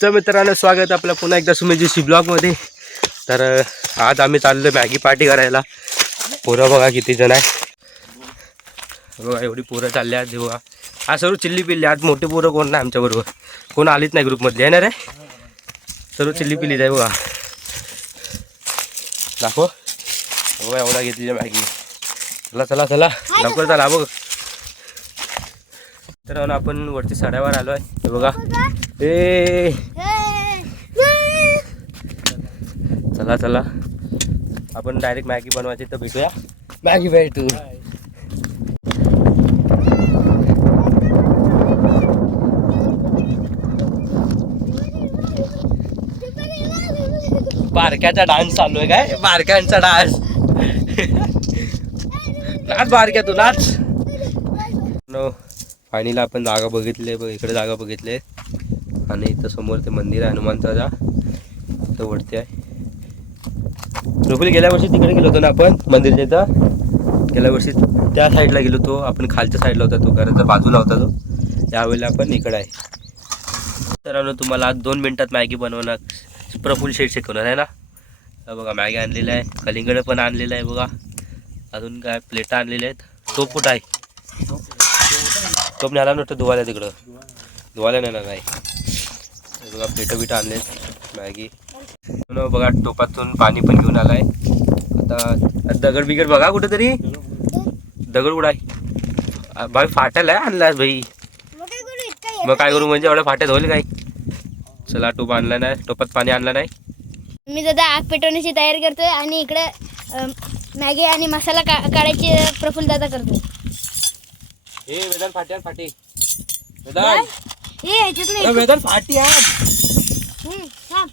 तर मित्रांनो स्वागत आपलं पुन्हा एकदा सुमेशजी ब्लॉगमध्ये। तर आज आम्ही चाललो मॅगी पार्टी करायला। पोरं बघा किती जण आहे, बघा एवढी पोरं चालली आज। बघा हा सर्व चिल्ली पिल्ली, आज मोठे पोरं कोण नाही आमच्याबरोबर, कोण आलीच नाही ग्रुपमधली आहे ना रे, सर्व चिल्ली पिल्ली आहे। बघा दाखव, बघा एवढा घेतली मॅगी। चला चला चला लवकर चला बघ। तर आपण वरती साड्यावर आलो आहे, बघा ए चला चला आपण डायरेक्ट मॅगी बनवायची, तर भेटूया मॅगी भेटू। बारक्याचा डान्स चालू आहे काय, बारक्यांचा डान्स नाच बारक्या तू नाच। फायनली आपण जागा बघितली, इकडे जागा बघितली आणि इथं समोर ते मंदिर आहे हनुमानचा, इथं वरती आहे। गेल्या वर्षी तिकडे गेलो होतो ना आपण मंदिरच्या इथं, गेल्या वर्षी त्या साईडला गेलो होतो आपण, खालच्या साईडला होता तो, घराच्या बाजूला होता तो। यावेळेला आपण इकडे आहे। तर तुम्हाला आज 2 मिनिटात मॅगी बनवणार प्रफुल शेट शिकवणार आहे ना। बघा मॅगी आणलेला आहे, कलिंगड पण आणलेलं आहे बघा, अजून काय प्लेटा आणलेल्या आहेत। टोप कुठं आहे, टोप न्यायला नव्हतं धुवायला, तिकडं धुवायला नाही ना काय। बघा प्लेटं बिटं आणलेत मॅगी, बघा टोपातून पाणी पण घेऊन आलाय। आता दगड बिगड बघा कुठेतरी, दगड कुठं आहे भाई, फाटायला आणलाय भाई, मग काय करू म्हणजे एवढ्या फाट्यात होईल काय। चला टोप आणला नाही, टोपात पाणी आणलं नाही। मी दादा आग पेटवण्याची तयारी करतोय आणि इकडे मॅगी आणि मसाला काढायची प्रफुल्ल दादा करतोय। हे वेदांत फाटी आहे, फाटी वेदांत, हे ह्याच्यातलं वेदांत फाटी आहे। थांब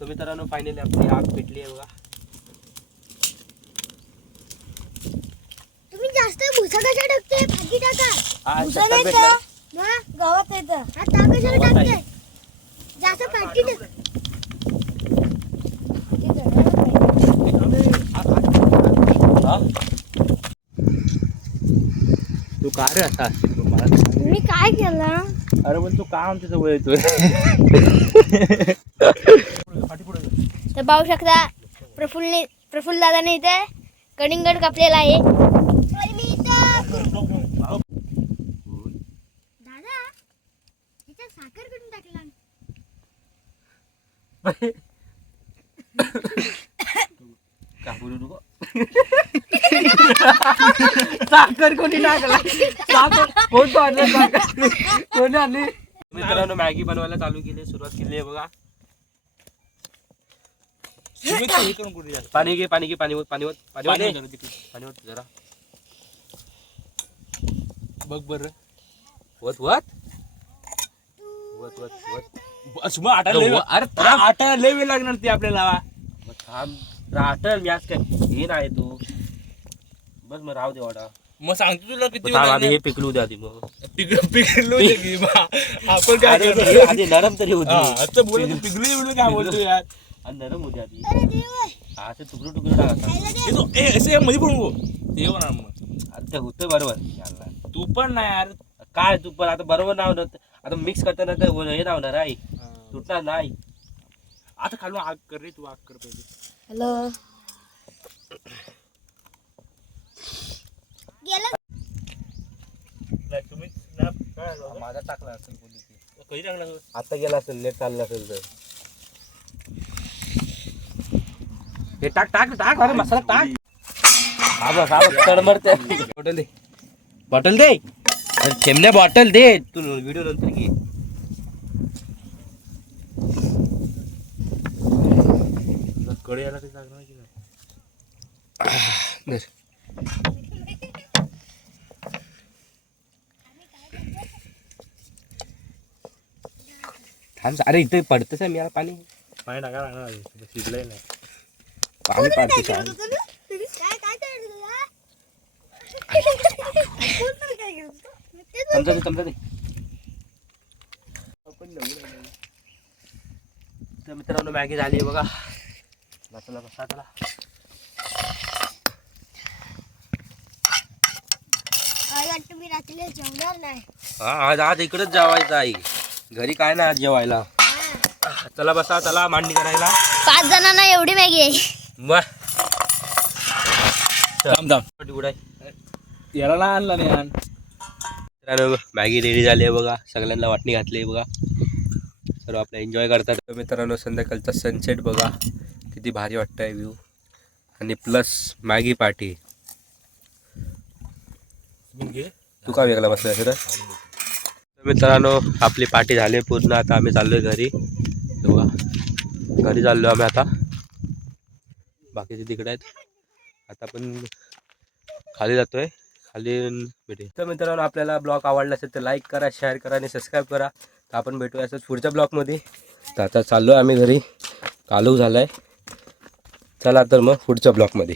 तर मित्रांनो फायनली आपली आग पेटली आहे बघा। तुम्ही जास्त भुसा कशा टाकते, भाजी टाका, भुसा नाही का गावात येतं, हा टाका टाकते जास्त भाजी टाक। तू का रे असा, मी काय केलं? अरे पण तू का आमच्या जवळ येतोय। तर पाहू शकता प्रफुल्ल दादाने इथे कलिंगड कापलेला आहे। दादा याच्यात साखर करून टाकला, कापूर नको साखर कोणी टाकला, साखर कोण आणलं, साखर कोणी आणली। मित्रांनो मॅगी बनवायला चालू केली, सुरुवात केली आहे बघा। पाणी घे, पाणी घे, पाणी होत, पाणी होत, पाणी होत, पाणी होत जरा बघ बर, वत वत वत वत वत अरे आटा लय वेळ लागणार ती आपल्याला। थांब आटल मी आज काय हे नाही तू बस, मग राहू दे वाडा, मग सांगतो तुला किती आधी हे पिकलू दे आधी, मग पिकलो आपण काय आधी नरम तरी होती, पिकलो काय बोलतो यार, नरम होती आधी, असे तुकडे तुकडे टाका मध्ये पण ते होणार मग आता होतं बरोबर। तू पण नाही यार, काय तू पण आता बरोबर नाव आता मिक्स करताना तर हे नावणार आहे, तुटणार नाही। आता खालून आग कर रे, तू आग कर पहिले। हॅलो माझा टाकला असेल कोणी, कधी टाकला आता गेला असेल, नेट चाललं असेल तर हे टाक टाक टाक, अरे मसाला टाक, हा बस हा बस तडमडते। बॉटल दे, बॉटल दे, अरे चिमण्या बॉटल दे, तू व्हिडिओ नंतर घे। कडे याला ते लागणार की नाही, धर. थांब. अरे इथे पडतंच आहे मी याला पाणी. पाणी टाका लागणार शिजलंय नाही. पाणी पडतं आहे. समजा दे. तर मित्रांनो मॅगी झाली बघा. चला बसा चला. तुम्ही रात्री जेवणार नाही. हा आज इकडेच जेवायचं आहे. घरी काय ना आज जेवायला. चला बसा चला मांडणी करायला. 5 जणांना एवढी मॅगी आहे. मग थांब उडाय. याला ना आणला नाही आण. मित्रांनो मॅगी रेडी झाली आहे बघा. सगळ्यांना वाटणी घातली आहे बघा. सर्व आपला एन्जॉय करतात. तर मित्रांनो संध्याकाळचा सनसेट बघा किती भारी वाटतंय व्ह्यू. आणि प्लस मॅगी पार्टी. तू का वेगळा बसला तर मित्रांनो आपली पार्टी झाली पूर्ण. आता आम्ही चाललोय घरी. बघा घरी चाललो आम्ही आता. बाकीचे तिकडे आहेत. आता पण खाली जातोय. खाली भेटे. तर मित्रांनो आपल्याला ब्लॉग आवडला असेल तर लाईक करा, शेअर करा आणि सबस्क्राईब करा. तर आपण भेटूया असंच पुढच्या ब्लॉगमध्ये. तर आता चाललो आहे आम्ही घरी. कालू झाला आहे. चला तर मग पुढच्या ब्लॉगमध्ये.